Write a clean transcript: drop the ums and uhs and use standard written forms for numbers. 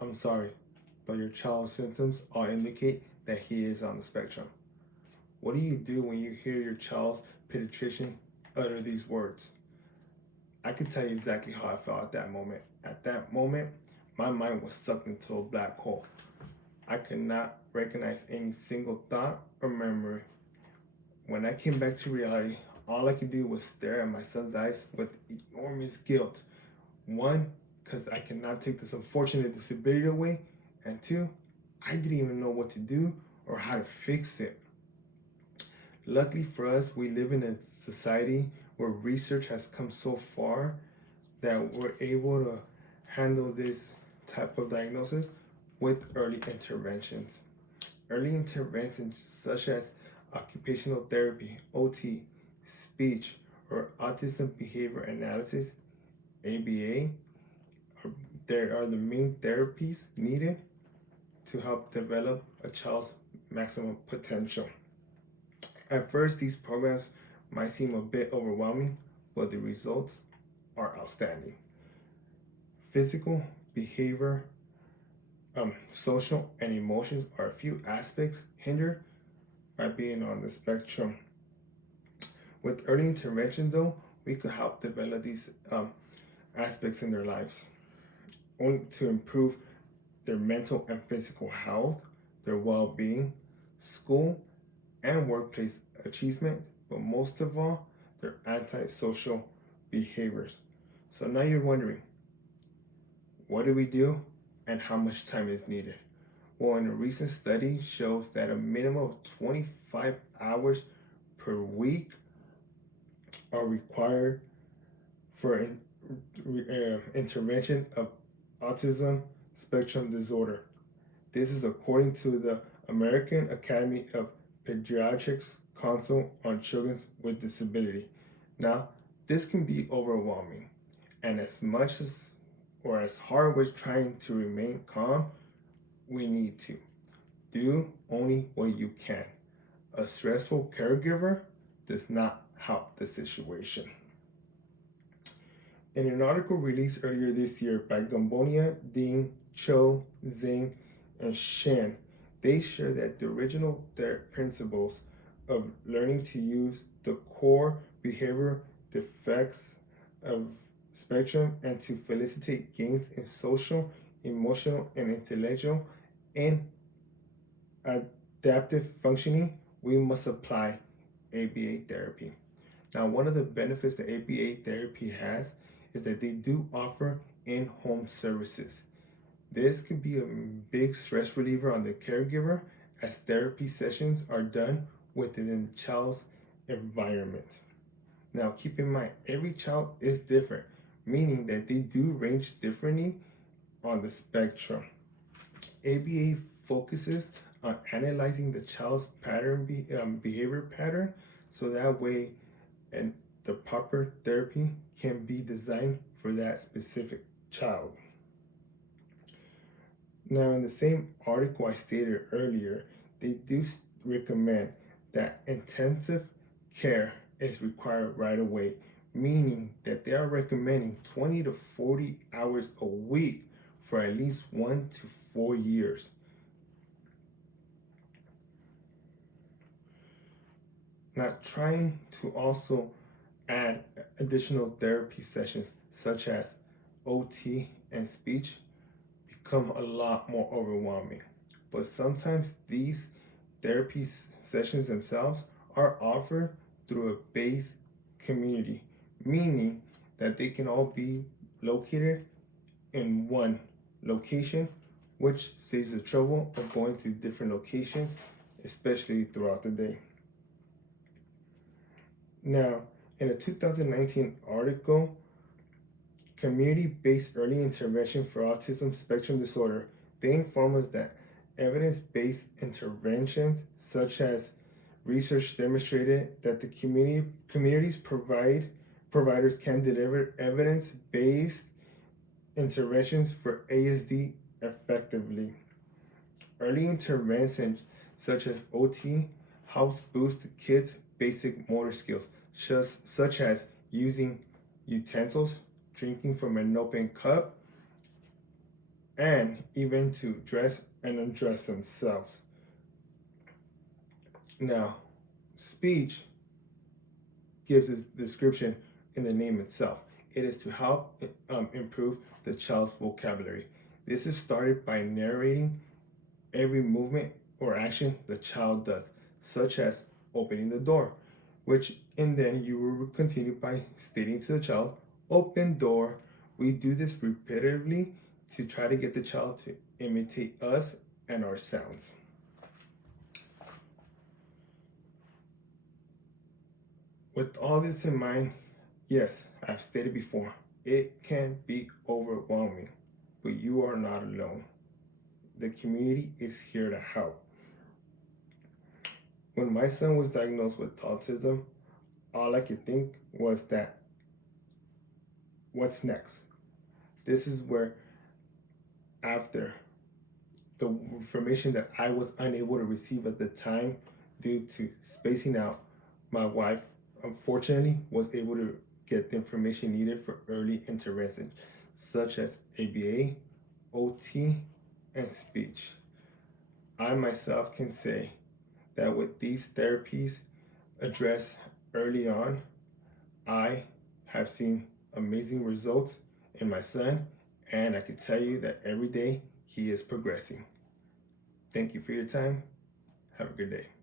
I'm sorry, but your child's symptoms all indicate that he is on the spectrum. What do you do when you hear your child's pediatrician utter these words? I can tell you exactly how I felt at that moment. At that moment, my mind was sucked into a black hole. I could not recognize any single thought or memory. When I came back to reality, all I could do was stare at my son's eyes with enormous guilt. One, because I cannot take this unfortunate disability away, and two, I didn't even know what to do or how to fix it. Luckily for us, we live in a society where research has come so far that we're able to handle this type of diagnosis with early interventions. Early interventions such as occupational therapy, OT, speech, or autism behavior analysis, ABA, there are the main therapies needed to help develop a child's maximum potential. At first, these programs might seem a bit overwhelming, but the results are outstanding. Physical, behavior, social, and emotions are a few aspects hindered by being on the spectrum. With early interventions, though, we could help develop these aspects in their lives, only to improve their mental and physical health, their well being, school, and workplace achievement, but most of all, their antisocial behaviors. So now you're wondering, what do we do and how much time is needed? Well, in a recent study shows that a minimum of 25 hours per week are required for intervention of autism spectrum disorder. This is according to the American Academy of Pediatrics Council on Children with Disability. Now, this can be overwhelming, and as much as or as hard as trying to remain calm, we need to do only what you can. A stressful caregiver does not help the situation. In an article released earlier this year by Gambonia, Dean, Cho, Zhang, and Shen, they share that the original principles of learning to use the core behavior defects of spectrum and to facilitate gains in social, emotional, and intellectual and adaptive functioning, we must apply ABA therapy. Now, one of the benefits that ABA therapy has is that they do offer in-home services. This could be a big stress reliever on the caregiver as therapy sessions are done within the child's environment. Now, keep in mind, every child is different, meaning that they do range differently on the spectrum. ABA focuses on analyzing the child's behavior pattern, so that way and the proper therapy can be designed for that specific child. Now, in the same article I stated earlier, they do recommend that intensive care is required right away, meaning that they are recommending 20 to 40 hours a week for at least 1 to 4 years. Now, trying to also add additional therapy sessions such as OT and speech become a lot more overwhelming. But sometimes these therapy sessions themselves are offered through a base community, meaning that they can all be located in one location, which saves the trouble of going to different locations, especially throughout the day. Now, in a 2019 article, Community-Based Early Intervention for Autism Spectrum Disorder, they inform us that evidence-based interventions such as research demonstrated that the communities providers can deliver evidence-based interventions for ASD effectively. Early interventions such as OT helps boost kids' basic motor skills, such as using utensils, drinking from an open cup, and even to dress and undress themselves. Now, speech gives its description in the name itself. It is to help improve the child's vocabulary. This is started by narrating every movement or action the child does, such as opening the door, and then you will continue by stating to the child, open door. We do this repetitively to try to get the child to imitate us and our sounds. With all this in mind, yes, I've stated before, it can be overwhelming, but you are not alone. The community is here to help. When my son was diagnosed with autism, all I could think was that, what's next? This is where, after the information that I was unable to receive at the time due to spacing out, my wife unfortunately was able to get the information needed for early intervention, such as ABA, OT, and speech. I myself can say that with these therapies addressed early on, I have seen amazing results in my son, and I can tell you that every day he is progressing. Thank you for your time. Have a good day.